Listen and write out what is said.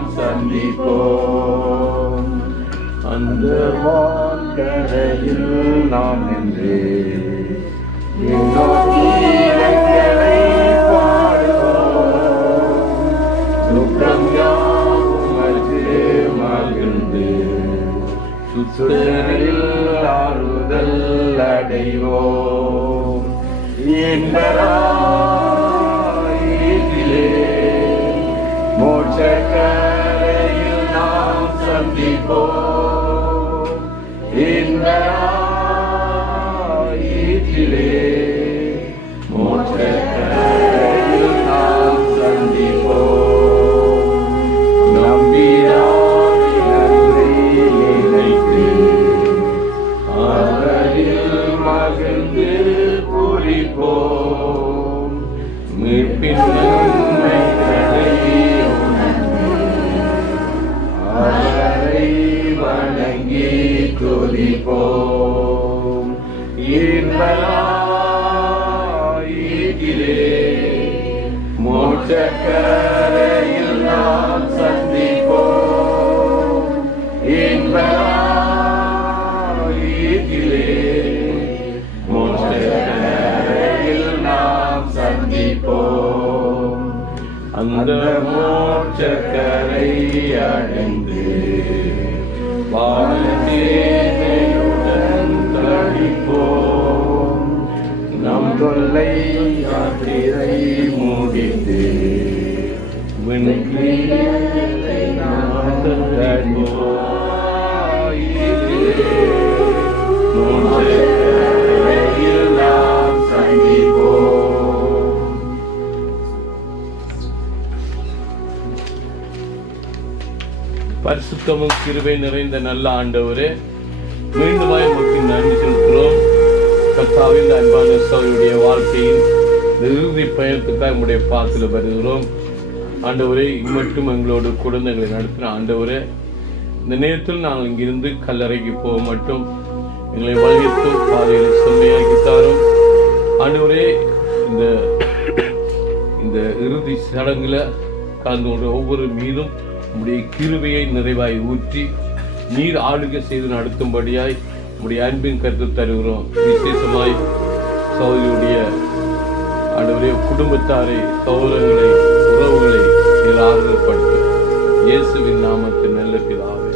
நாம் சந்திப்போம். அந்த வான்கரையில் நாம் நின்று கீதங்களை பாடுவோம். துக்கம் யாவும் மகிழ்ந்து சுடரில் ஆறுதல் அடைவோம். இன்பராயிலே மோட்சக்கரையில் நாம் சந்திப்போம். இன்பராயிலே மோட்சக்கரையில் நாம் சந்திப்போம். நம்பினார் நன்றி நினைத்து அவரில் மகிழ்ந்து பூரிப்போம். மீட்பின் நன்மைகளை உணர்ந்து அவரை வணங்கி துதிப்போம். இன்பராயிலே மோட்சக்கரையில் நாம் சந்திப்போம். இன்பராயிலே மோட்சக்கரையில் நாம் சந்திப்போம். அந்த மோட்சக்கரை அடைந்து வாழ்க்கையுடன் தளிப்போம். நம் தொல்லை யாத்திரை முடித்து விண்ணிலை நாம் மோட்சக்கரையில் நாம் சந்திப்போம். பரிசுத்தமும் கிருபை நிறைந்த நல்ல ஆண்டவரே, மீண்டுமாய் உமக்கு நன்றி செலுத்துகிறோம். கர்த்தாவின் அன்பான சகோதரியுடைய வாழ்க்கையின் இறுதி பயணத்துக்காக நம்முடைய பாத்தில் வருகிறோம். ஆண்டவரே, இம்மட்டும் எங்களோடு குழந்தைகளை நடத்தின ஆண்டவரே, இந்த நேரத்தில் நாங்கள் இங்கிருந்து கல்லறைக்கு போக மட்டும் எங்களை வலியுறுத்தும் பாதைகளை செம்மையாக்கித்தாரும். ஆண்டவரே, இந்த இறுதி சடங்குல கலந்து கொண்ட ஒவ்வொரு மீதும் உடைய கிருபையை நிறைவாய் ஊற்றி நீர் ஆளுகை செய்து நடத்தும்படியாய் உடைய அன்பின் கருத்து தருகிறோம். விசேஷமாய் சகோதரியுடைய ஆண்டவரே குடும்பத்தாரை, சகோதரங்களை, உறவுகளை நீர் ஆறுதல்படுத்தும். இயேசுவின் நாமத்தில் நல்ல பிதாவே.